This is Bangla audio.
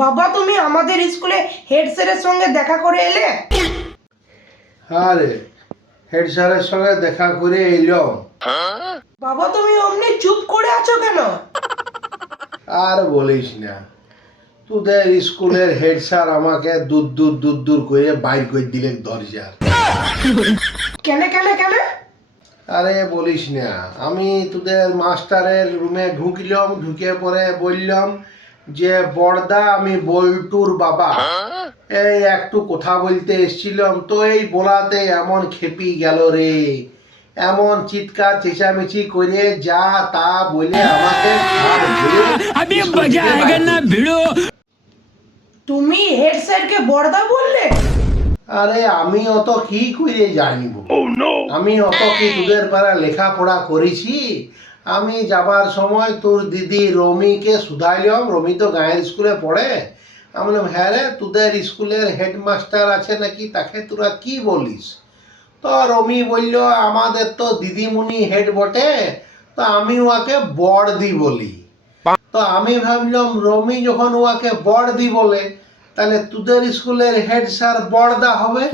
বাবা, তুমি আমাদের স্কুলে হেড স্যারের সঙ্গে দেখা করে এলে? আরে হেড স্যারের সঙ্গে দেখা করে এলো। বাবা, তুমি অমনি চুপ করে আছো কেন? আর বলিস না, তোদের স্কুলের হেড স্যার আমাকে দূর করে বাইর করে দিলে দরজার। কেন কেন কেন? আরে বলিস না, আমি তোদের মাস্টারের রুমে ঢুকলাম, ঢুকে পরে বললাম যে বড়দা আমি বল্টুর বাবা, এই একটু কথা বলতে এসেছিলাম। তো এই বলাতে এমন খেপি গেল রে, এমন চিৎকার চেঁচামেচি করে যা তা বলে আমাকে তুমি হেড স্যারকে বড়দা বললে? আরে আমি অত কি করে জানিব? আমি অত কি তোদের পাড়া লেখাপড়া করেছি? আমি যাবার সময় তোর দিদি রমিকে শুধাইলাম, রমি তো গাঁয়ের স্কুলে পড়ে। আমি বললাম হ্যাঁ রে, তোদের স্কুলের হেডমাস্টার আছে নাকি, তাকে তোরা কি বলিস? তো রমি বলল আমাদের তো দিদিমণি হেড বটে, তো আমি ওকে বড়দি বলি। তো আমি ভাবলাম রমি যখন ওকে বড়দি বলে, তাহলে তোদের স্কুলের হেড স্যার বড়দা হবে।